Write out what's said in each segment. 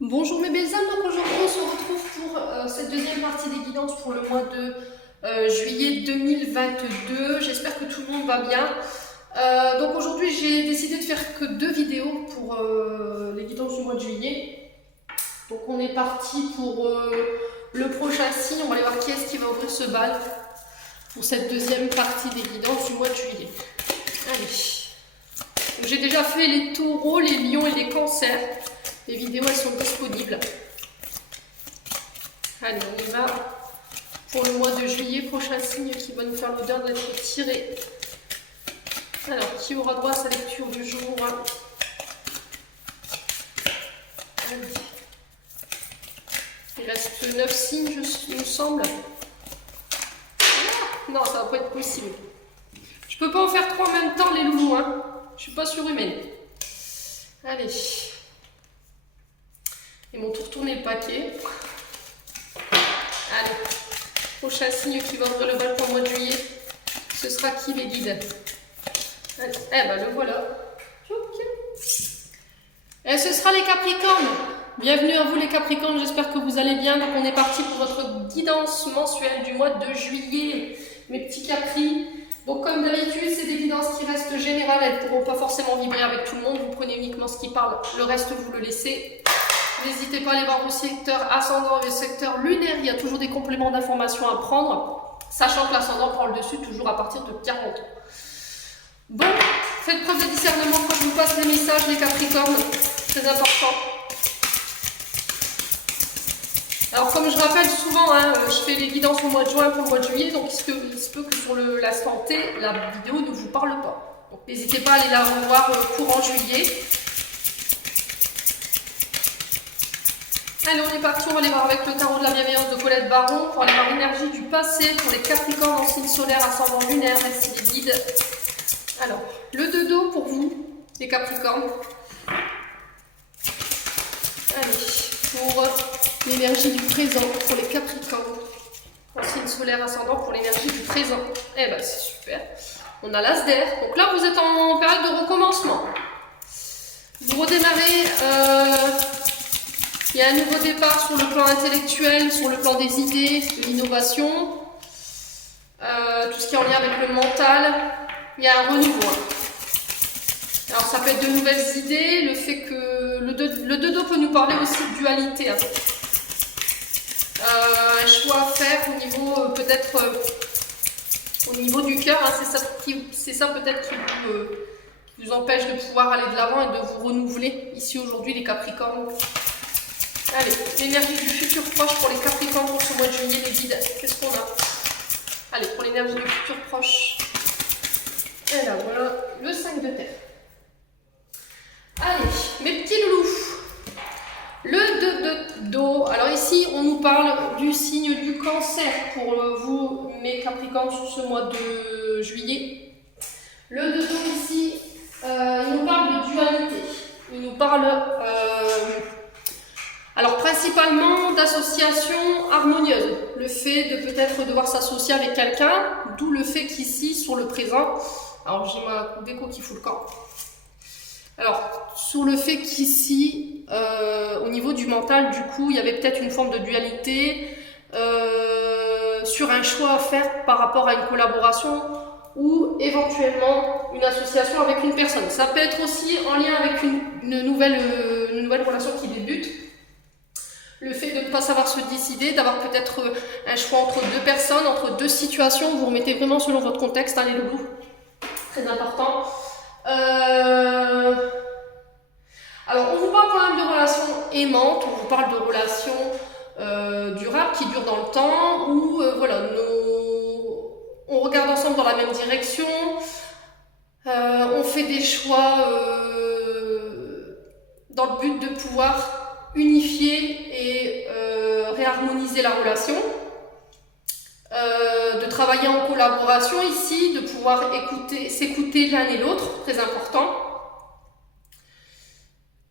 Bonjour mes belles âmes, donc aujourd'hui on se retrouve pour cette deuxième partie des guidances pour le mois de juillet 2022. J'espère que tout le monde va bien. Donc aujourd'hui j'ai décidé de faire que 2 vidéos pour les guidances du mois de juillet. Donc on est parti pour le prochain signe, on va aller voir qui est-ce qui va ouvrir ce bal pour cette deuxième partie des guidances du mois de juillet. Allez. J'ai déjà fait les taureaux, les lions et les cancers. Les vidéos, elles sont disponibles. Allez, on y va pour le mois de juillet. Prochain signe qui va nous faire l'honneur d'être tiré. Alors, qui aura droit à sa lecture du jour? Allez. Il reste 9 signes, il me semble. Non, ça va pas être possible. Je peux pas en faire 3 en même temps, les loulous. Hein. Je suis pas surhumaine. Allez. Et mon tour tourner le paquet. Allez, prochain signe qui va ouvrir le bal pour le mois de juillet, ce sera qui les guides? Allez. Eh ben le voilà. Et ce sera les Capricornes. Bienvenue à vous les Capricornes, j'espère que vous allez bien. Donc on est parti pour votre guidance mensuelle du mois de juillet, mes petits Capri. Donc comme d'habitude, c'est des guidances qui restent générales, elles ne pourront pas forcément vibrer avec tout le monde. Vous prenez uniquement ce qui parle, le reste vous le laissez. N'hésitez pas à aller voir vos secteurs ascendant et secteur lunaire, il y a toujours des compléments d'informations à prendre, sachant que l'ascendant prend le dessus toujours à partir de 40 ans. Bon, faites preuve de discernement quand je vous passe les messages, les Capricornes, très important. Alors comme je rappelle souvent, hein, je fais les guidances au mois de juin pour le mois de juillet, donc il se peut que sur la santé, la vidéo ne vous parle pas. Donc n'hésitez pas à aller la revoir courant juillet. Allez, on est parti, on va aller voir avec le tarot de la bienveillance de Colette Baron pour aller voir l'énergie du passé pour les Capricornes en signe solaire, ascendant lunaire, merci les guides. Alors, le 2 dos pour vous, les Capricornes. Allez, pour l'énergie du présent pour les Capricornes en signe solaire, ascendant pour l'énergie du présent. Eh ben, c'est super. On a l'as d'air. Donc là, vous êtes en période de recommencement. Vous redémarrez... Il y a un nouveau départ sur le plan intellectuel, sur le plan des idées, de l'innovation, tout ce qui est en lien avec le mental. Il y a un renouveau. Alors ça peut être de nouvelles idées, le fait que le 2 peut nous parler aussi de dualité. Hein. Un choix à faire au niveau peut-être au niveau du cœur, hein, c'est ça peut-être qui vous empêche de pouvoir aller de l'avant et de vous renouveler ici aujourd'hui les Capricornes. Allez, l'énergie du futur proche pour les Capricornes pour ce mois de juillet, les guides, qu'est-ce qu'on a? Allez, pour l'énergie du futur proche. Et là, voilà, le 5 de terre. Allez, mes petits loulous. Le 2 de dos. Alors ici, on nous parle du signe du cancer pour vous, mes Capricornes, sur ce mois de juillet. Le 2 de dos ici, il nous parle de dualité. Il nous parle... alors principalement d'association harmonieuse, le fait de peut-être devoir s'associer avec quelqu'un, d'où le fait qu'ici sur le présent, alors j'ai ma déco qui fout le camp, alors sur le fait qu'ici au niveau du mental du coup il y avait peut-être une forme de dualité sur un choix à faire par rapport à une collaboration ou éventuellement une association avec une personne. Ça peut être aussi en lien avec une nouvelle relation qui débute. Le fait de ne pas savoir se décider, d'avoir peut-être un choix entre 2 personnes, entre 2 situations, vous remettez vraiment selon votre contexte, hein, les loulous. Très important. Alors, on vous parle quand même de relations aimantes, on vous parle de relations durables, qui durent dans le temps, où voilà, on regarde ensemble dans la même direction, on fait des choix dans le but de pouvoir unifier et réharmoniser la relation, de travailler en collaboration ici, de pouvoir s'écouter l'un et l'autre, très important.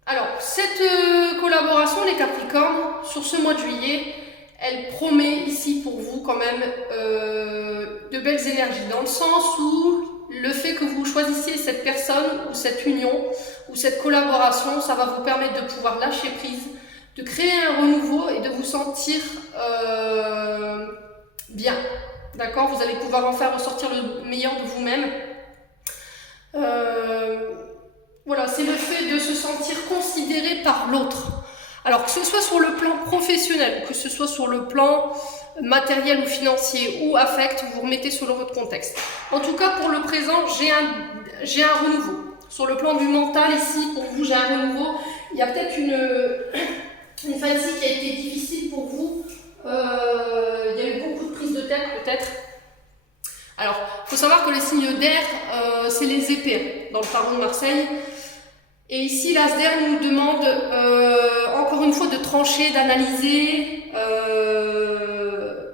Alors, cette collaboration, les Capricornes, sur ce mois de juillet, elle promet ici pour vous quand même de belles énergies, dans le sens où le fait que vous choisissiez cette personne ou cette union ou cette collaboration, ça va vous permettre de pouvoir lâcher prise, de créer un renouveau et de vous sentir bien. D'accord? Vous allez pouvoir en faire ressortir le meilleur de vous-même. Voilà, c'est le fait de se sentir considéré par l'autre. Alors que ce soit sur le plan professionnel, que ce soit sur le plan matériel ou financier ou affect, vous remettez selon votre contexte. En tout cas, pour le présent, j'ai un renouveau. Sur le plan du mental, ici, pour vous, j'ai un renouveau. Il y a peut-être une fin ici qui a été difficile pour vous. Il y a eu beaucoup de prises de tête, peut-être. Alors, il faut savoir que les signes d'air, c'est les épées, dans le tarot de Marseille. Et ici, l'Asder nous demande, encore une fois, de trancher, d'analyser,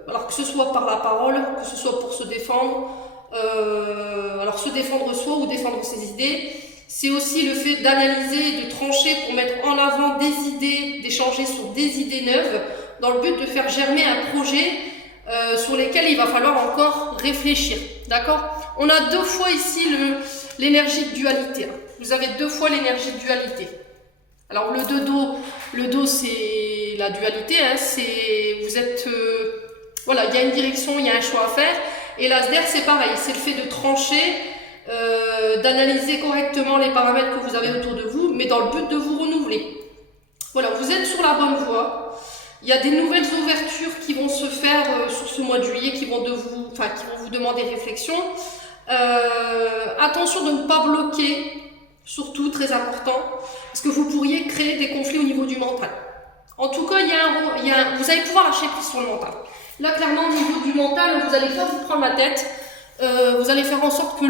alors que ce soit par la parole, que ce soit pour se défendre, alors se défendre soi ou défendre ses idées. C'est aussi le fait d'analyser et de trancher pour mettre en avant des idées, d'échanger sur des idées neuves, dans le but de faire germer un projet sur lesquels il va falloir encore réfléchir. D'accord? On a deux fois ici l'énergie de dualité. Vous avez deux fois l'énergie de dualité. Alors le dos c'est la dualité, hein, vous êtes, voilà, il y a une direction, il y a un choix à faire. Et l'Asder c'est pareil, c'est le fait de trancher, d'analyser correctement les paramètres que vous avez autour de vous, mais dans le but de vous renouveler. Voilà, vous êtes sur la bonne voie. Il y a des nouvelles ouvertures qui vont se faire sur ce mois de juillet, qui vont vous demander réflexion. Attention de ne pas bloquer, surtout très important, parce que vous pourriez créer des conflits au niveau du mental. En tout cas, vous allez pouvoir lâcher prise sur le mental. Là, clairement, au niveau du mental, vous n'allez pas vous prendre la tête. Vous allez faire en sorte que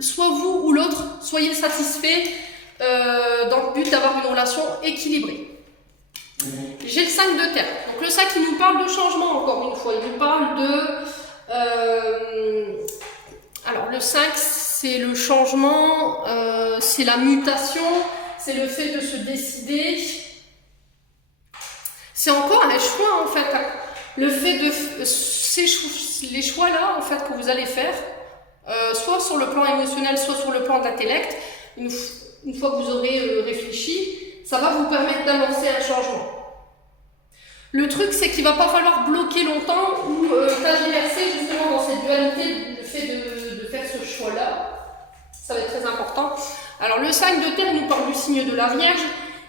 soit vous ou l'autre soyez satisfaits dans le but d'avoir une relation équilibrée. J'ai le 5 de terre. Donc le 5 il nous parle de changement encore une fois. Il nous parle de... alors le 5 c'est le changement, c'est la mutation, c'est le fait de se décider. C'est encore un choix en fait. Le fait de... les choix là en fait que vous allez faire, soit sur le plan émotionnel, soit sur le plan d'intellect, une fois que vous aurez réfléchi, ça va vous permettre d'amorcer un changement. Le truc, c'est qu'il ne va pas falloir bloquer longtemps ou tergiverser justement dans cette dualité, le fait de faire ce choix-là. Ça va être très important. Alors, le 5 de terre nous parle du signe de la Vierge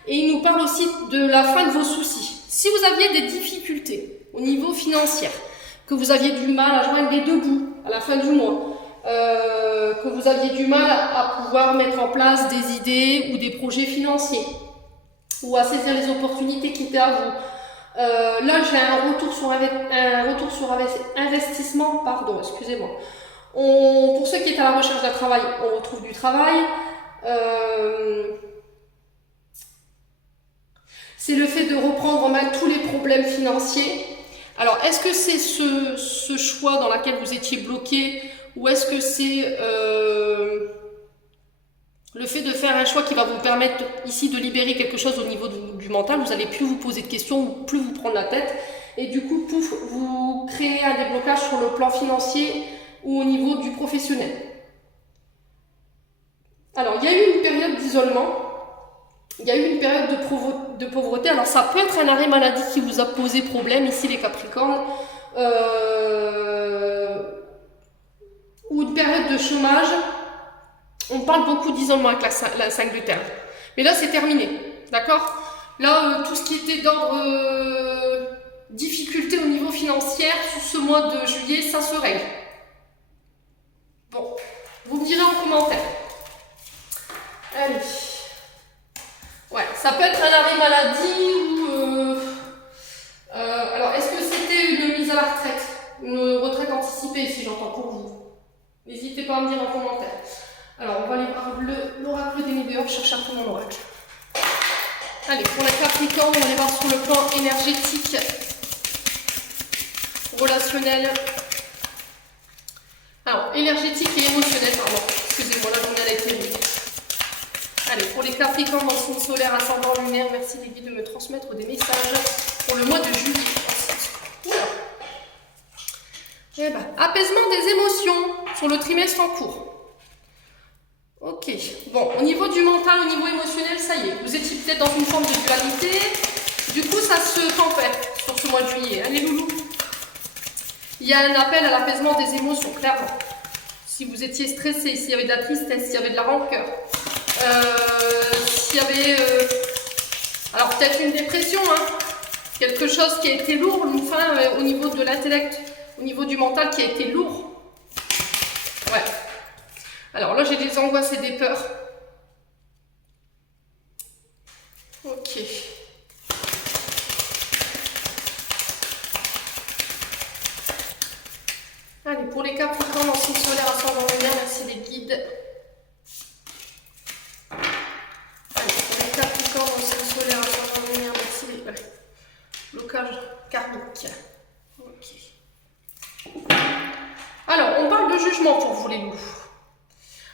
et il nous parle aussi de la fin de vos soucis. Si vous aviez des difficultés au niveau financier, que vous aviez du mal à joindre les deux bouts à la fin du mois, que vous aviez du mal à pouvoir mettre en place des idées ou des projets financiers, ou à saisir les opportunités qui étaient à vous. Là, j'ai un retour sur investissement, pardon, excusez-moi. Pour ceux qui étaient à la recherche d'un travail, on retrouve du travail. C'est le fait de reprendre en main tous les problèmes financiers. Alors, est-ce que c'est ce choix dans lequel vous étiez bloqué, ou est-ce que c'est le fait de faire un choix qui va vous permettre ici de libérer quelque chose au niveau du mental? Vous n'allez plus vous poser de questions, ou plus vous prendre la tête, et du coup, pouf, vous créez un déblocage sur le plan financier ou au niveau du professionnel. Alors, il y a eu une période d'isolement, il y a eu une période de pauvreté. Alors, ça peut être un arrêt maladie qui vous a posé problème, ici les Capricornes, ou une période de chômage. On parle beaucoup d'isolement avec la 5 de terre. Mais là, c'est terminé. D'accord? Là, tout ce qui était d'ordre difficulté au niveau financier, sur ce mois de juillet, ça se règle. Bon, vous me direz en commentaire. Allez. Ouais, ça peut être un arrêt maladie ou... alors, est-ce que c'était une mise à la retraite? Une retraite anticipée, si j'entends pour vous. N'hésitez pas à me dire en commentaire. Alors, on va aller voir l'oracle des météores, je cherche après mon oracle. Allez, pour les Capricornes, on va aller voir sur le plan énergétique, relationnel. Alors, énergétique et émotionnel, pardon. Excusez-moi, la journée a été rude. Allez, pour les Capricornes dans le signe solaire, ascendant lunaire, merci les guides de me transmettre des messages pour le mois de juillet. Oula. Eh ben, apaisement des émotions sur le trimestre en cours. Ok, bon, au niveau du mental, au niveau émotionnel, ça y est, vous étiez peut-être dans une forme de dualité. Du coup, mois de juillet, hein, les loulous. Il y a un appel à l'apaisement des émotions, clairement. Si vous étiez stressé, s'il y avait de la tristesse, s'il y avait de la rancœur, s'il y avait... alors peut-être une dépression, hein, quelque chose qui a été lourd, enfin, au niveau de l'intellect, au niveau du mental qui a été lourd. Ouais. Alors là, j'ai des angoisses et des peurs. Ok. Allez, pour les Capricornes en signe solaire ascendant lunaire, merci les guides. Allez, pour les Capricornes en signe solaire ascendant lunaire, merci les blocages karmiques. Ok. Alors, on parle de jugement pour vous les loups.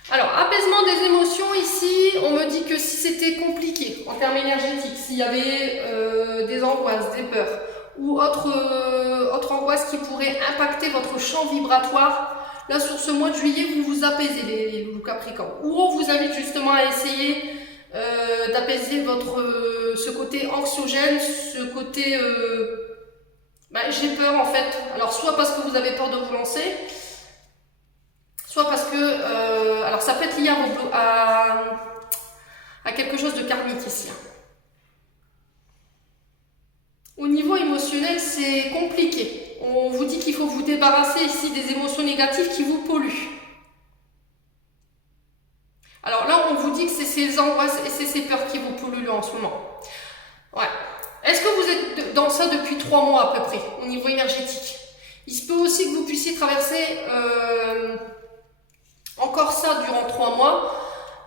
Alors, apaisement des émotions, ici, on me dit que si c'était compliqué en termes énergétiques, s'il y avait des angoisses, des peurs, ou autre angoisse qui pourrait impacter votre champ vibratoire, là, sur ce mois de juillet, vous vous apaisez, les loups capricornes. Ou on vous invite justement à essayer d'apaiser ce côté anxiogène, ce côté... j'ai peur, en fait. Alors, soit parce que vous avez peur de vous lancer, soit parce que... alors, ça peut être lié à quelque chose de karmique ici. Au niveau émotionnel, c'est compliqué. On vous dit qu'il faut vous débarrasser ici des émotions négatives qui vous polluent. Alors là, on vous dit que c'est ces angoisses et c'est ces peurs qui vous polluent en ce moment. Ouais. Est-ce que vous êtes dans ça depuis 3 mois à peu près, au niveau énergétique? Il se peut aussi que vous puissiez traverser encore ça durant 3 mois,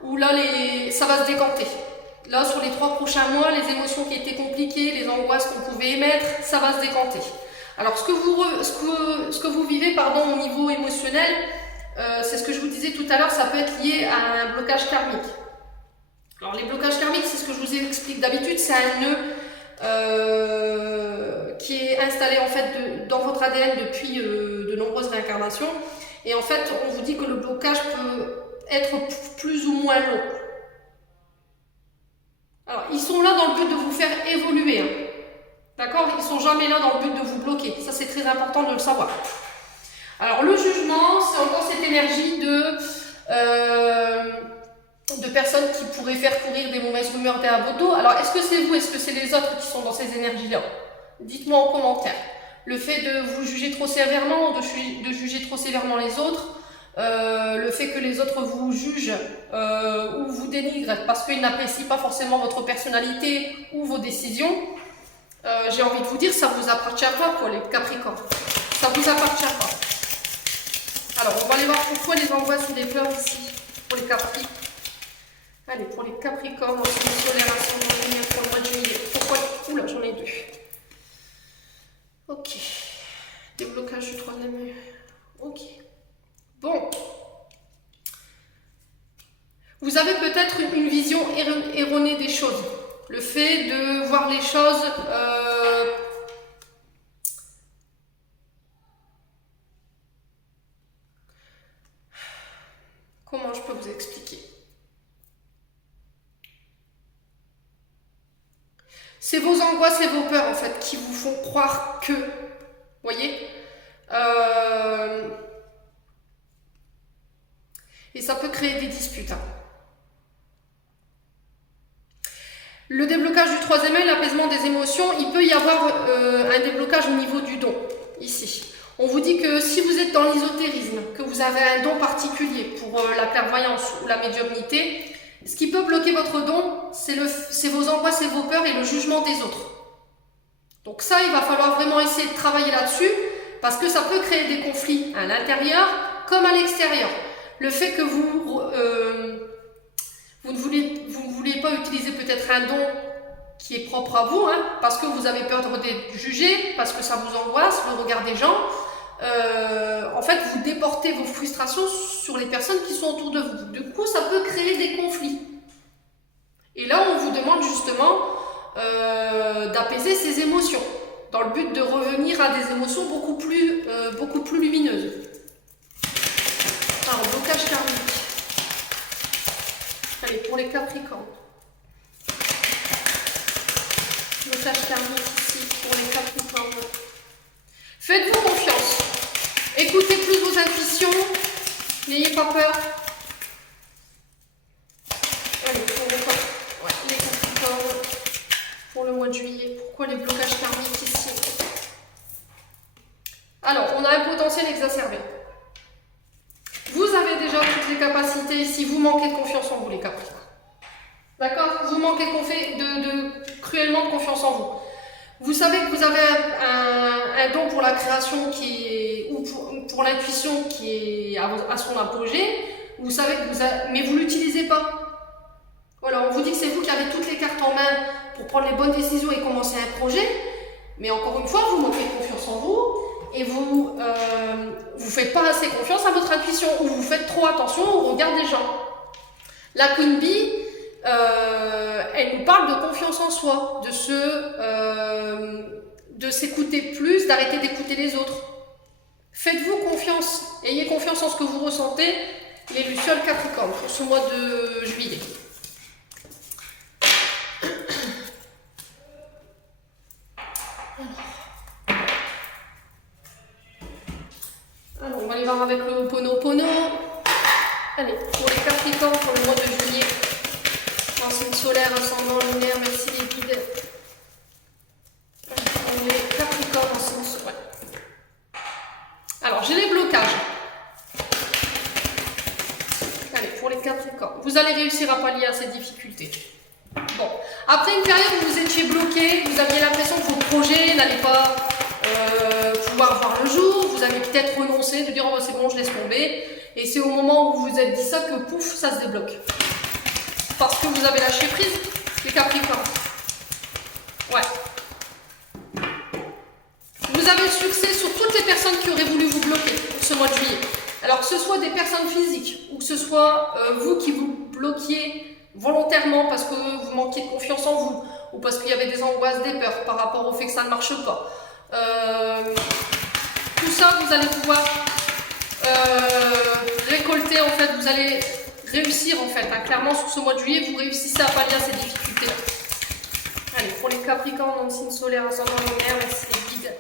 où là, ça va se décanter. Là, sur les 3 prochains mois, les émotions qui étaient compliquées, les angoisses qu'on pouvait émettre, ça va se décanter. Alors, ce que vous vivez au niveau émotionnel, c'est ce que je vous disais tout à l'heure, ça peut être lié à un blocage karmique. Alors, les blocages karmiques, c'est ce que je vous explique d'habitude, c'est un nœud qui est installé en fait dans votre ADN depuis de nombreuses réincarnations. Et en fait, on vous dit que le blocage peut être plus ou moins long. Alors, ils sont là dans le but de vous faire évoluer. Hein. D'accord? Ils ne sont jamais là dans le but de vous bloquer. Ça, c'est très important de le savoir. Alors, le jugement, c'est encore cette énergie de personnes qui pourraient faire courir des mauvaises rumeurs derrière votre dos. Alors, est-ce que c'est vous? Est-ce que c'est les autres qui sont dans ces énergies-là? Dites-moi en commentaire. Le fait de vous juger trop sévèrement, de juger trop sévèrement les autres, le fait que les autres vous jugent ou vous dénigrent parce qu'ils n'apprécient pas forcément votre personnalité ou vos décisions, j'ai envie de vous dire, ça ne vous appartient pas, quoi, les Capricornes. Ça ne vous appartient pas. Alors, on va aller voir pourquoi les angoisses ou les peurs ici, pour les Capricornes. Allez, pour les Capricornes, en signe solaire, ascendant lunaire pour le mois de juillet. Pourquoi? Oula, j'en ai 2. Ok. Déblocage du 3e œil. Ok. Bon. Vous avez peut-être une vision erronée des choses. Le fait de voir les choses... Comment je peux vous expliquer? C'est vos angoisses et vos peurs, en fait, qui vous font croire que... Voyez et ça peut créer des disputes. Hein. Le déblocage du 3e œil, l'apaisement des émotions, il peut y avoir un déblocage au niveau du don, ici. On vous dit que si vous êtes dans l'ésotérisme, que vous avez un don particulier pour la clairvoyance ou la médiumnité, ce qui peut bloquer votre don, c'est vos angoisses et vos peurs et le jugement des autres. Donc ça, il va falloir vraiment essayer de travailler là-dessus, parce que ça peut créer des conflits à l'intérieur comme à l'extérieur. Le fait que vous ne vouliez pas utiliser peut-être un don qui est propre à vous, hein, parce que vous avez peur d'être jugé, parce que ça vous angoisse, le regard des gens, en fait, vous déportez vos frustrations sur les personnes qui sont autour de vous. Du coup, ça peut créer des conflits. Et là, on vous demande justement d'apaiser ces émotions, dans le but de revenir à des émotions beaucoup plus lumineuses. Alors, blocage karmique. Allez, pour les Capricornes. Blocage karmique ici pour pour les Capricornes. Faites-vous confiance. Écoutez plus vos intuitions. N'ayez pas peur. Allez, les Capricornes pour le mois de juillet. Pourquoi les blocages karmiques ici? Alors, on a un potentiel exacerbé. Vous avez déjà toutes les capacités ici. Vous manquez de confiance en vous, les Capricornes. D'accord? Vous manquez cruellement de confiance en vous. Vous savez que vous avez un don pour la création ou pour l'intuition qui est à son apogée. Vous savez que mais vous ne l'utilisez pas. Voilà, on vous dit que c'est vous qui avez toutes les cartes en main pour prendre les bonnes décisions et commencer un projet. Mais encore une fois, vous manquez de confiance en vous et vous ne faites pas assez confiance à votre intuition ou vous faites trop attention au regard des gens. La Queen Bee, elle nous parle de confiance en soi, de s'écouter plus, d'arrêter d'écouter les autres. Faites-vous confiance, ayez confiance en ce que vous ressentez, les Lucioles Capricorne pour ce mois de juillet. Alors, on va aller voir avec le Ho'oponopono. Allez, pour les Capricornes pour le mois de juillet. Signe solaire, ascendant, lunaire, merci les guides. Pour les Capricornes en signe solaire. Alors, j'ai les blocages. Allez, pour les Capricornes. Vous allez réussir à pallier à ces difficultés. Bon, après une période où vous étiez bloqué, vous aviez l'impression que vos projets n'allaient pas pouvoir voir le jour, vous avez peut-être renoncé, de dire oh, c'est bon, je laisse tomber. Et c'est au moment où vous vous êtes dit ça que pouf, ça se débloque. Parce que vous avez lâché prise, les Capricornes. Ouais. Vous avez le succès sur toutes les personnes qui auraient voulu vous bloquer pour ce mois de juillet. Alors que ce soit des personnes physiques ou que ce soit vous qui vous bloquiez volontairement parce que vous manquiez de confiance en vous ou parce qu'il y avait des angoisses, des peurs par rapport au fait que ça ne marche pas. Tout ça, vous allez pouvoir récolter, en fait, vous allez réussir, en fait. Hein. Clairement, sur ce mois de juillet, vous réussissez à pallier à ces difficultés-là. Allez, pour les Capricornes, dans le signe solaire, ascendant lunaire, merci les guides.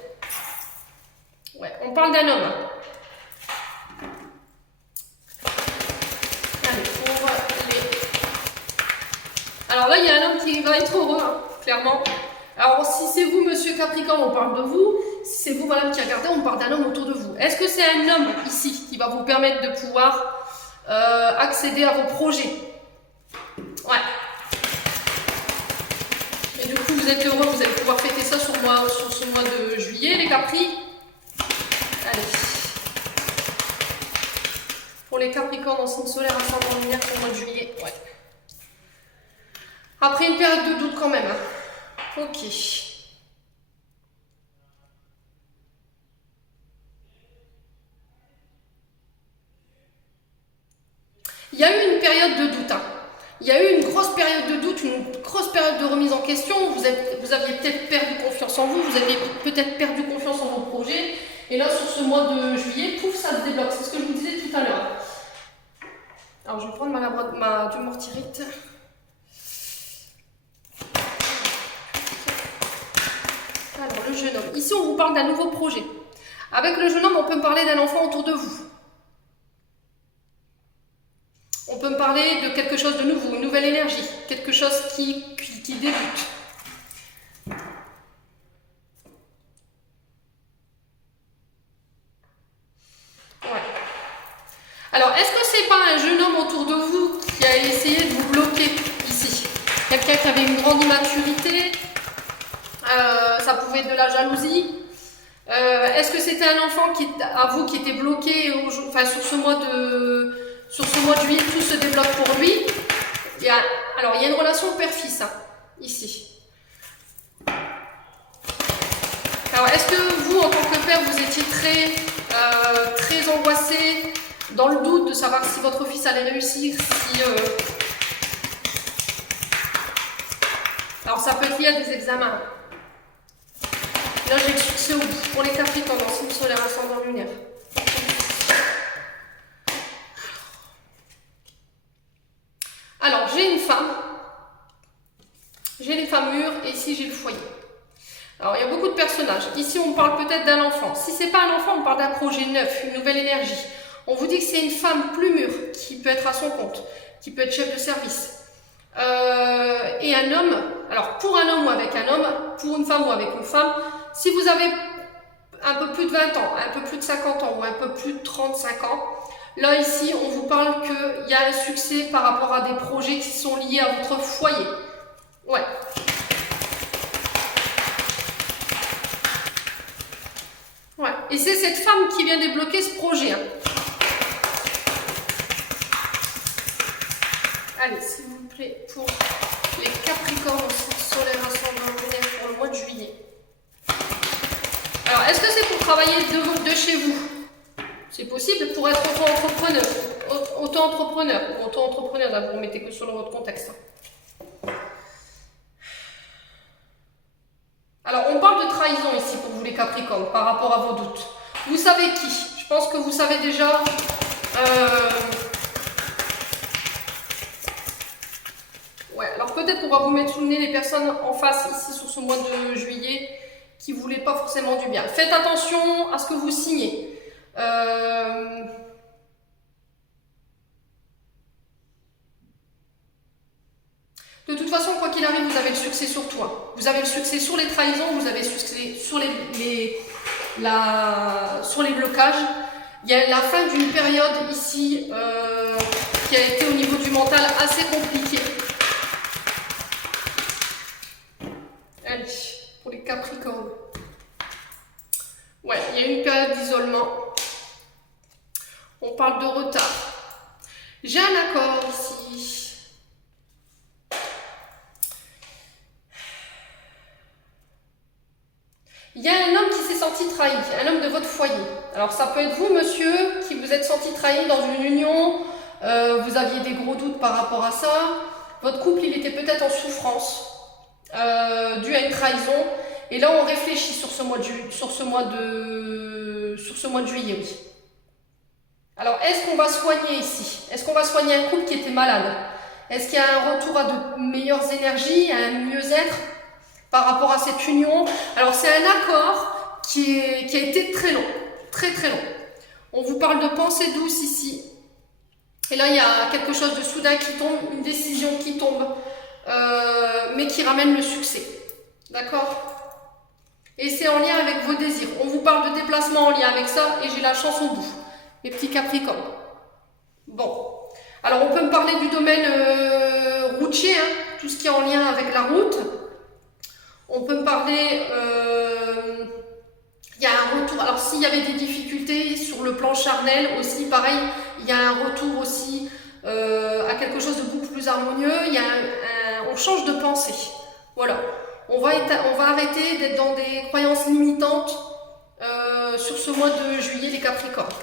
Ouais, on parle d'un homme. Allez, pour les... Alors là, il y a un homme qui va être heureux, hein, clairement. Alors, si c'est vous, monsieur Capricorne, on parle de vous. Si c'est vous, madame, qui regardez, on parle d'un homme autour de vous. Est-ce que c'est un homme, ici, qui va vous permettre de pouvoir accéder à vos projets? Ouais. Et du coup, vous êtes heureux, vous allez pouvoir fêter ça sur ce mois de juillet, les Capris. Allez. Pour les Capricornes en signe solaire, ascendant lunaire pour le mois de juillet. Ouais. Après une période de doute quand même. Hein. Ok. Il y a eu une période de doute. Hein. Il y a eu une grosse période de doute, une grosse période de remise en question. Vous aviez peut-être perdu confiance en vous, vous aviez peut-être perdu confiance en vos projets. Et là, sur ce mois de juillet, pouf, ça se débloque. C'est ce que je vous disais tout à l'heure. Alors, je vais prendre ma dumortierite. Alors, le jeune homme. Ici, on vous parle d'un nouveau projet. Avec le jeune homme, on peut me parler d'un enfant autour de vous. On peut me parler de quelque chose de nouveau, une nouvelle énergie, quelque chose qui débute. Ouais. Alors, est-ce que c'est pas un jeune homme autour de vous qui a essayé de vous bloquer ici? Quelqu'un qui avait une grande immaturité, ça pouvait être de la jalousie. Est-ce que c'était un enfant qui était bloqué sur ce mois de juillet, tout se débloque pour lui. Alors, il y a une relation père-fils, hein, ici. Alors, est-ce que vous, en tant que père, vous étiez très angoissé, dans le doute de savoir si votre fils allait réussir, Alors, ça peut être lié à des examens. Là, j'ai le succès au bout. Pour les Capricornes, en signe solaire, ascendant lunaire. Alors, j'ai une femme. J'ai les femmes mûres et ici, j'ai le foyer. Alors, il y a beaucoup de personnages. Ici, on parle peut-être d'un enfant. Si c'est pas un enfant, on parle d'un projet neuf, une nouvelle énergie. On vous dit que c'est une femme plus mûre qui peut être à son compte, qui peut être chef de service. Et un homme, alors pour un homme ou avec un homme, pour une femme ou avec une femme, si vous avez un peu plus de 20 ans, un peu plus de 50 ans ou un peu plus de 35 ans, là ici on vous parle qu'il y a un succès par rapport à des projets qui sont liés à votre foyer. Ouais. Ouais. Et c'est cette femme qui vient débloquer ce projet. Hein. Allez, s'il vous plaît, pour les Capricornes solaire ascendant lunaire pour le mois de juillet. Alors, est-ce que c'est pour travailler de chez vous? C'est possible pour être auto-entrepreneur. Auto-entrepreneur ou auto-entrepreneur, là, vous ne mettez que sur votre contexte. Alors, on parle de trahison ici pour vous les Capricornes par rapport à vos doutes. Vous savez qui? Je pense que vous savez déjà... Ouais, alors peut-être qu'on va vous mettre sous le nez les personnes en face ici sur ce mois de juillet qui ne voulaient pas forcément du bien. Faites attention à ce que vous signez. De toute façon, quoi qu'il arrive, vous avez le succès sur toi. Vous avez le succès sur les trahisons, vous avez le succès sur sur les blocages. Il y a la fin d'une période ici qui a été au niveau du mental assez compliquée. Allez, pour les Capricornes. Ouais, il y a une période d'isolement. On parle de retard. J'ai un accord ici. Il y a un homme qui s'est senti trahi, un homme de votre foyer. Alors ça peut être vous, monsieur, qui vous êtes senti trahi dans une union, vous aviez des gros doutes par rapport à ça, votre couple il était peut-être en souffrance, dû à une trahison, et là on réfléchit sur ce mois de juillet, oui. Alors est-ce qu'on va soigner ici? Est-ce qu'on va soigner un couple qui était malade? Est-ce qu'il y a un retour à de meilleures énergies, à un mieux-être par rapport à cette union? Alors c'est un accord qui a été très long, très long. On vous parle de pensée douce ici. Et là il y a quelque chose de soudain qui tombe, une décision qui tombe, mais qui ramène le succès. D'accord? Et c'est en lien avec vos désirs. On vous parle de déplacement en lien avec ça, et j'ai la chance au bout. Les petits Capricornes. Bon. Alors on peut me parler du domaine routier, hein, tout ce qui est en lien avec la route. On peut me parler, il y a un retour, alors s'il y avait des difficultés sur le plan charnel aussi, pareil, il y a un retour aussi à quelque chose de beaucoup plus harmonieux, on change de pensée, voilà. On va arrêter d'être dans des croyances limitantes sur ce mois de juillet, les Capricornes.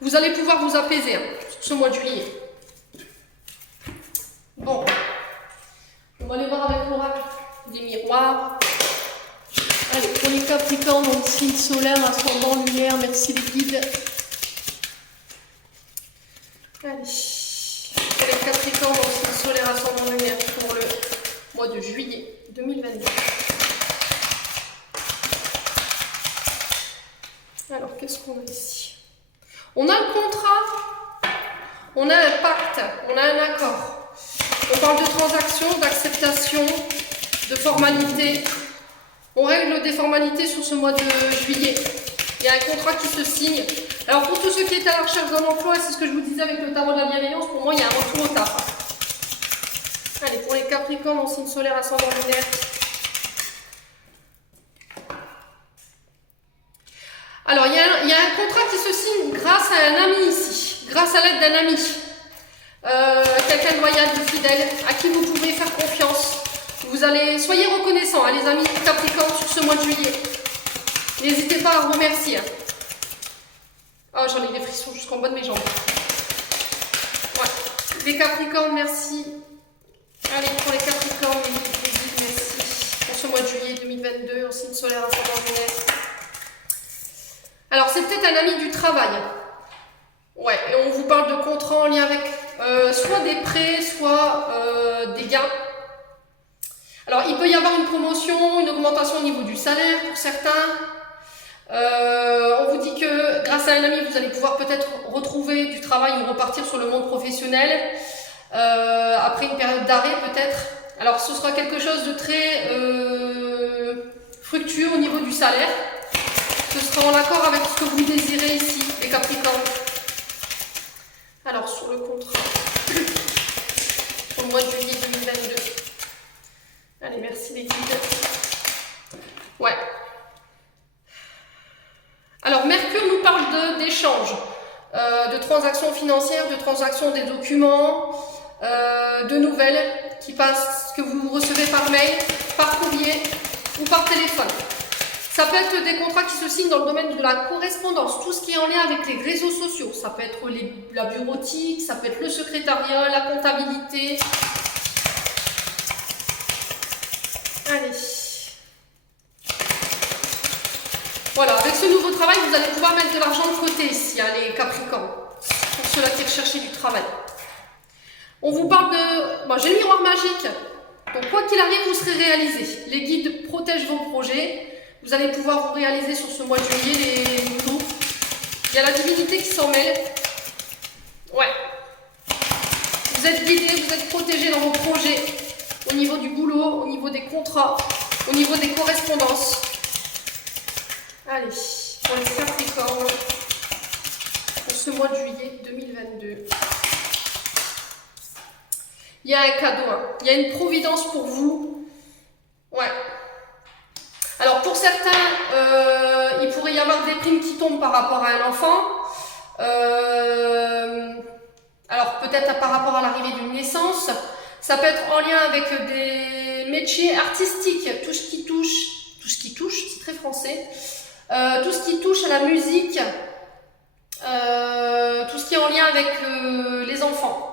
Vous allez pouvoir vous apaiser hein, sur ce mois de juillet. Bon. On va aller voir avec l'oracle des miroirs. Allez, pour les Capricornes, donc signe solaire, ascendant, lumière, merci les guides. Allez, pour les Capricornes, donc signe solaire, ascendant, lumière, pour le mois de juillet 2022. Alors, qu'est-ce qu'on a ici? On a le contrat, on a un pacte, on a un accord. On parle de transactions, d'acceptation, de formalités. On règle des formalités sur ce mois de juillet. Il y a un contrat qui se signe. Alors pour tous ceux qui étaient à la recherche d'un emploi, et c'est ce que je vous disais avec le tarot de la bienveillance, pour moi il y a un retour au taf. Allez, pour les Capricornes en signe solaire, ascendant lunaire. Alors il y a un contrat qui se signe grâce à un ami ici, grâce à l'aide d'un ami. Quelqu'un de loyal, de fidèle, à qui vous pouvez faire confiance. Soyez reconnaissants, hein, les amis Capricornes, sur ce mois de juillet. N'hésitez pas à remercier. Oh, j'en ai des frissons jusqu'en bas de mes jambes. Ouais. Les Capricornes, merci. Allez, pour les Capricornes, merci. Pour ce mois de juillet 2022, en signe solaire, ascendant lunaire. Alors, c'est peut-être un ami du travail. Ouais, et on vous parle de contrats en lien avec soit des prêts, soit des gains. Alors, il peut y avoir une promotion, une augmentation au niveau du salaire pour certains. On vous dit que grâce à un ami, vous allez pouvoir peut-être retrouver du travail ou repartir sur le monde professionnel après une période d'arrêt peut-être. Alors, ce sera quelque chose de très fructueux au niveau du salaire. Ce sera en accord avec ce que vous désirez ici, les Capricornes. Alors, sur le contrat, au mois de juillet 2022. Allez, merci les guides. Ouais. Alors, Mercure nous parle d'échanges, de transactions financières, de transactions des documents, de nouvelles qui passent, que vous recevez par mail, par courrier ou par téléphone. Ça peut être des contrats qui se signent dans le domaine de la correspondance, tout ce qui est en lien avec les réseaux sociaux. Ça peut être la bureautique, ça peut être le secrétariat, la comptabilité. Allez. Voilà, avec ce nouveau travail, vous allez pouvoir mettre de l'argent de côté ici, hein, les Capricornes, pour ceux-là qui recherchent du travail. On vous parle de... Bon, j'ai le miroir magique, donc quoi qu'il arrive, vous serez réalisé. Les guides protègent vos projets. Vous allez pouvoir vous réaliser sur ce mois de juillet les niveaux. Il y a la divinité qui s'en mêle. Ouais. Vous êtes guidés, vous êtes protégés dans vos projets. Au niveau du boulot, au niveau des contrats, au niveau des correspondances. Allez, pour les Capricornes, pour ce mois de juillet 2022. Il y a un cadeau, hein. Il y a une providence pour vous. Ouais. Alors pour certains, il pourrait y avoir des primes qui tombent par rapport à un enfant. Alors peut-être par rapport à l'arrivée d'une naissance. Ça peut être en lien avec des métiers artistiques, tout ce qui touche, c'est très français. Tout ce qui touche à la musique, tout ce qui est en lien avec les enfants.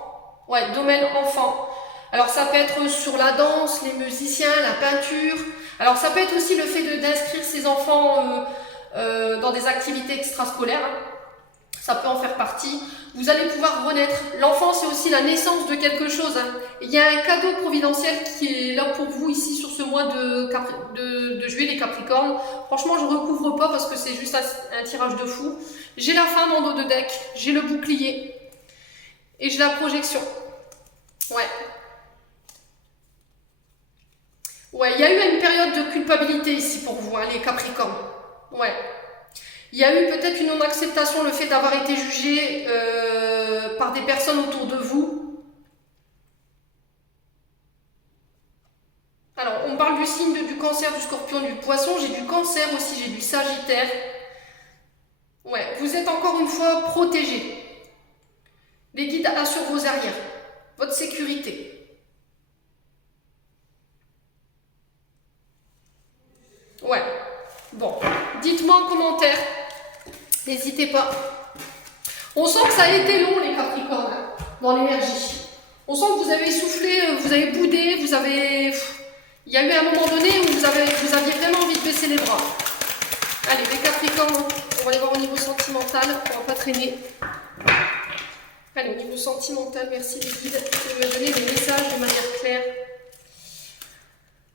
Ouais, domaine enfant. Alors ça peut être sur la danse, les musiciens, la peinture. Alors ça peut être aussi le fait d'inscrire ses enfants dans des activités extrascolaires. Ça peut en faire partie. Vous allez pouvoir renaître. L'enfant, c'est aussi la naissance de quelque chose. Hein. Il y a un cadeau providentiel qui est là pour vous ici sur ce mois de juillet, les Capricornes. Franchement, je ne recouvre pas parce que c'est juste un tirage de fou. J'ai la femme en dos de deck, j'ai le bouclier et j'ai la projection. Ouais. Ouais, il y a eu une période de culpabilité ici pour vous, hein, les Capricornes. Ouais. Il y a eu peut-être une non-acceptation, le fait d'avoir été jugé par des personnes autour de vous. Alors, on parle du signe du Cancer, du Scorpion, du Poisson. J'ai du Cancer aussi, j'ai du Sagittaire. Ouais, vous êtes encore une fois protégés. Les guides assurent vos arrières, votre sécurité. Ouais, bon, dites-moi en commentaire, n'hésitez pas. On sent que ça a été long les Capricornes, hein, dans l'énergie. On sent que vous avez soufflé, vous avez boudé, vous avez... Il y a eu un moment donné où vous aviez vraiment envie de baisser les bras. Allez, les Capricornes, on va aller voir au niveau sentimental, on va pas traîner. Allez, au niveau sentimental, merci les guides de me donner des messages de manière claire.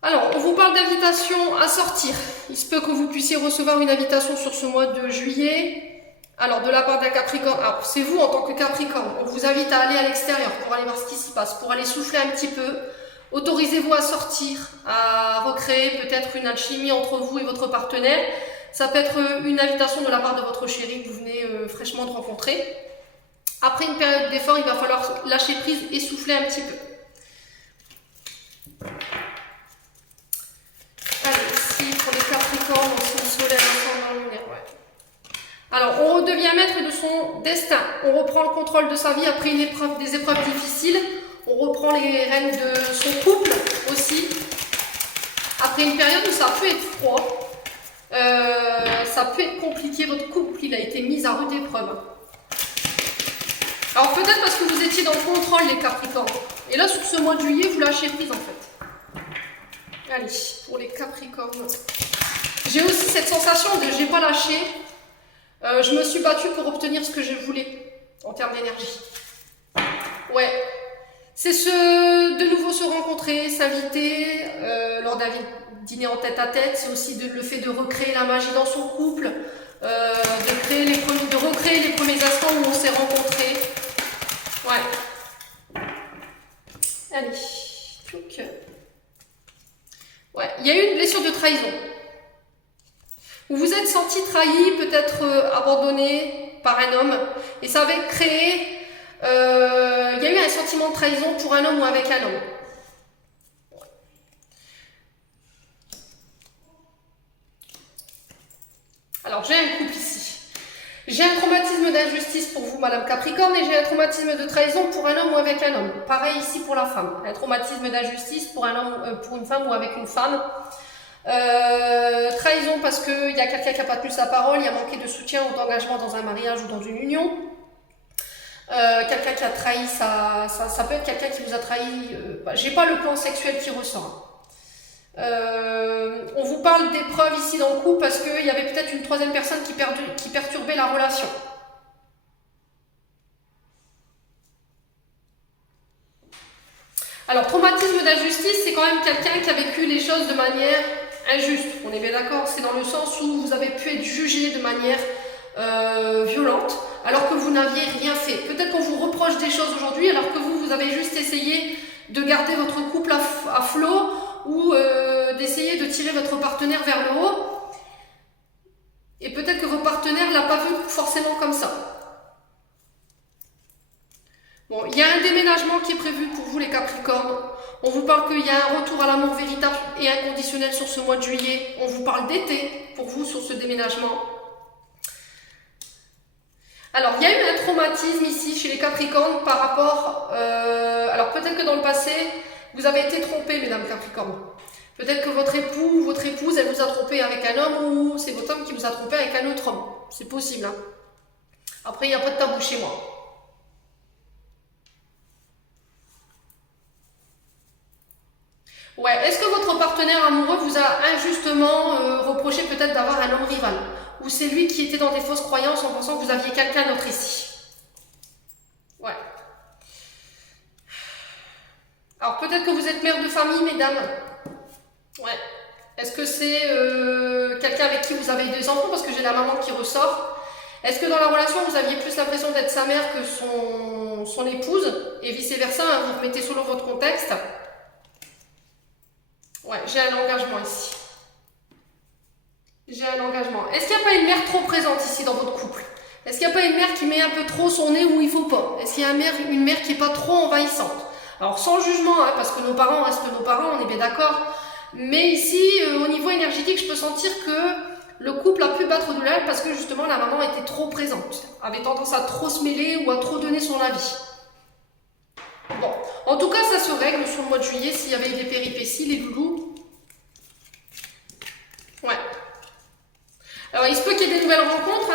Alors, on vous parle d'invitation à sortir. Il se peut que vous puissiez recevoir une invitation sur ce mois de juillet. Alors, de la part d'un Capricorne, alors c'est vous en tant que Capricorne, on vous invite à aller à l'extérieur pour aller voir ce qui s'y passe, pour aller souffler un petit peu. Autorisez-vous à sortir, à recréer peut-être une alchimie entre vous et votre partenaire. Ça peut être une invitation de la part de votre chéri que vous venez fraîchement de rencontrer. Après une période d'effort, il va falloir lâcher prise et souffler un petit peu. Allez, ici pour les Capricornes, son soleil, ascendant lunaire, ouais. Alors, on redevient maître de son destin. On reprend le contrôle de sa vie après des épreuves difficiles. On reprend les rênes de son couple aussi. Après une période où ça peut être froid, ça peut être compliqué. Votre couple, il a été mis à rude épreuve. Alors peut-être parce que vous étiez dans le contrôle, les Capricornes. Et là, sur ce mois de juillet, vous lâchez prise en fait. Allez, pour les Capricornes. J'ai aussi cette sensation de j'ai pas lâché. Je me suis battue pour obtenir ce que je voulais en termes d'énergie. Ouais. C'est de nouveau se rencontrer, s'inviter lors d'un dîner en tête-à-tête. C'est aussi le fait de recréer la magie dans son couple, de recréer les premiers instants où on s'est rencontrés. Ouais. Allez. Donc, ouais. Il y a eu une blessure de trahison. Vous vous êtes senti trahi, peut-être abandonné par un homme. Et ça avait créé... il y a eu un sentiment de trahison pour un homme ou avec un homme. Alors, j'ai un couple ici. J'ai un traumatisme d'injustice pour vous, Madame Capricorne, et j'ai un traumatisme de trahison pour un homme ou avec un homme. Pareil ici pour la femme. Un traumatisme d'injustice pour un homme, pour une femme ou avec une femme. Trahison parce qu'il y a quelqu'un qui n'a pas tenu sa parole, il y a manqué de soutien ou d'engagement dans un mariage ou dans une union. Quelqu'un qui a trahi, ça peut être quelqu'un qui vous a trahi. J'ai pas le plan sexuel qui ressort. On vous parle d'épreuves ici dans le couple parce qu'il y avait peut-être une troisième personne qui perturbait la relation. Alors, traumatisme d'injustice, c'est quand même quelqu'un qui a vécu les choses de manière injuste. On est bien d'accord, c'est dans le sens où vous avez pu être jugé de manière violente alors que vous n'aviez rien fait. Peut-être qu'on vous reproche des choses aujourd'hui alors que vous avez juste essayé de garder votre couple à flot ou d'essayer de tirer votre partenaire vers le haut. Et peut-être que votre partenaire ne l'a pas vu forcément comme ça. Bon, il y a un déménagement qui est prévu pour vous les Capricornes. On vous parle qu'il y a un retour à l'amour véritable et inconditionnel sur ce mois de juillet. On vous parle d'été pour vous sur ce déménagement. Alors, il y a eu un traumatisme ici chez les Capricornes par rapport... alors, peut-être que dans le passé, vous avez été trompé, mesdames Capricornes. Peut-être que votre époux ou votre épouse, elle vous a trompé avec un homme ou c'est votre homme qui vous a trompé avec un autre homme. C'est possible. Hein. Après, il n'y a pas de tabou chez moi. Ouais, est-ce que votre partenaire amoureux vous a injustement reproché peut-être d'avoir un homme rival? Ou c'est lui qui était dans des fausses croyances en pensant que vous aviez quelqu'un d'autre ici? Ouais. Alors peut-être que vous êtes mère de famille, mesdames. Ouais. Est-ce que c'est quelqu'un avec qui vous avez des enfants? Parce que j'ai la maman qui ressort. Est-ce que dans la relation, vous aviez plus l'impression d'être sa mère que son épouse? Et vice-versa, hein, vous remettez selon votre contexte. Ouais, j'ai un engagement ici. J'ai un engagement. Est-ce qu'il n'y a pas une mère trop présente ici dans votre couple? Est-ce qu'il n'y a pas une mère qui met un peu trop son nez où il ne faut pas? Est-ce qu'il y a une mère qui n'est pas trop envahissante? Alors sans jugement, hein, parce que nos parents restent nos parents, on est bien d'accord. Mais ici, au niveau énergétique, je peux sentir que le couple a pu battre de l'aile parce que justement la maman était trop présente. Avait tendance à trop se mêler ou à trop donner son avis. Bon, en tout cas, ça se règle sur le mois de juillet s'il y avait eu des péripéties, les loulous. Ouais. Alors, il se peut qu'il y ait des nouvelles rencontres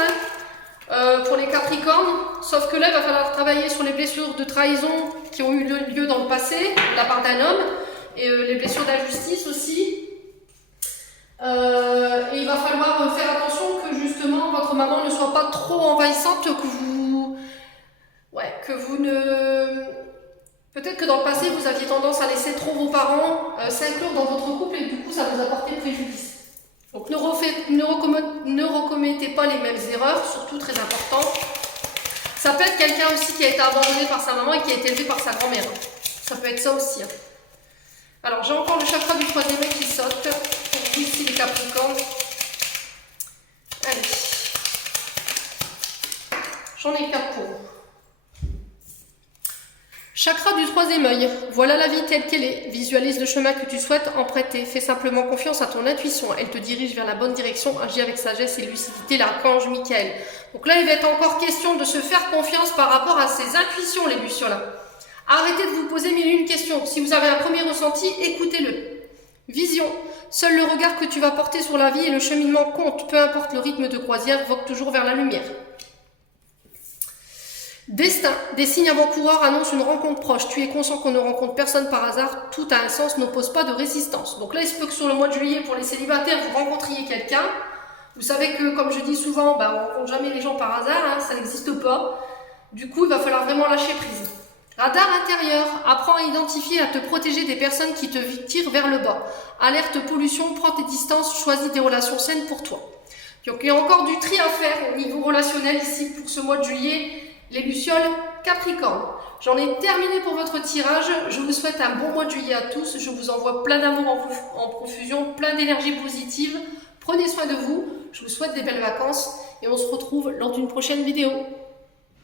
hein, pour les Capricornes, sauf que là, il va falloir travailler sur les blessures de trahison qui ont eu lieu dans le passé, de la part d'un homme, et les blessures d'injustice aussi. Et il va falloir faire attention que justement votre maman ne soit pas trop envahissante, que vous ne... Peut-être que dans le passé, vous aviez tendance à laisser trop vos parents s'inclure dans votre couple et du coup, ça vous a porté préjudice. Donc, ne recommettez pas les mêmes erreurs, surtout très important. Ça peut être quelqu'un aussi qui a été abandonné par sa maman et qui a été élevé par sa grand-mère. Ça peut être ça aussi. Hein. Alors, j'ai encore le chakra du troisième œil qui saute pour vous ici, les Capricornes. Allez. J'en ai 4 pour vous. Chakra du troisième œil, voilà la vie telle qu'elle est. Visualise le chemin que tu souhaites emprunter. Fais simplement confiance à ton intuition. Elle te dirige vers la bonne direction. Agis avec sagesse et lucidité, l'archange Michael. Donc là, il va être encore question de se faire confiance par rapport à ses intuitions, les Lucioles. Arrêtez de vous poser mille et une questions. Si vous avez un premier ressenti, écoutez-le. Vision. Seul le regard que tu vas porter sur la vie et le cheminement compte. Peu importe le rythme de croisière, vogue toujours vers la lumière. Destin, des signes avant-coureurs annoncent une rencontre proche. Tu es conscient qu'on ne rencontre personne par hasard. Tout a un sens, n'oppose pas de résistance. Donc là, il se peut que sur le mois de juillet, pour les célibataires, vous rencontriez quelqu'un. Vous savez que, comme je dis souvent, on ne rencontre jamais les gens par hasard, hein, ça n'existe pas. Du coup, il va falloir vraiment lâcher prise. Radar intérieur, apprends à identifier et à te protéger des personnes qui te tirent vers le bas. Alerte pollution, prends tes distances, choisis des relations saines pour toi. Donc il y a encore du tri à faire au niveau relationnel ici pour ce mois de juillet, les lucioles Capricorne. J'en ai terminé pour votre tirage, je vous souhaite un bon mois de juillet à tous, je vous envoie plein d'amour en profusion, plein d'énergie positive, prenez soin de vous, je vous souhaite des belles vacances et on se retrouve lors d'une prochaine vidéo.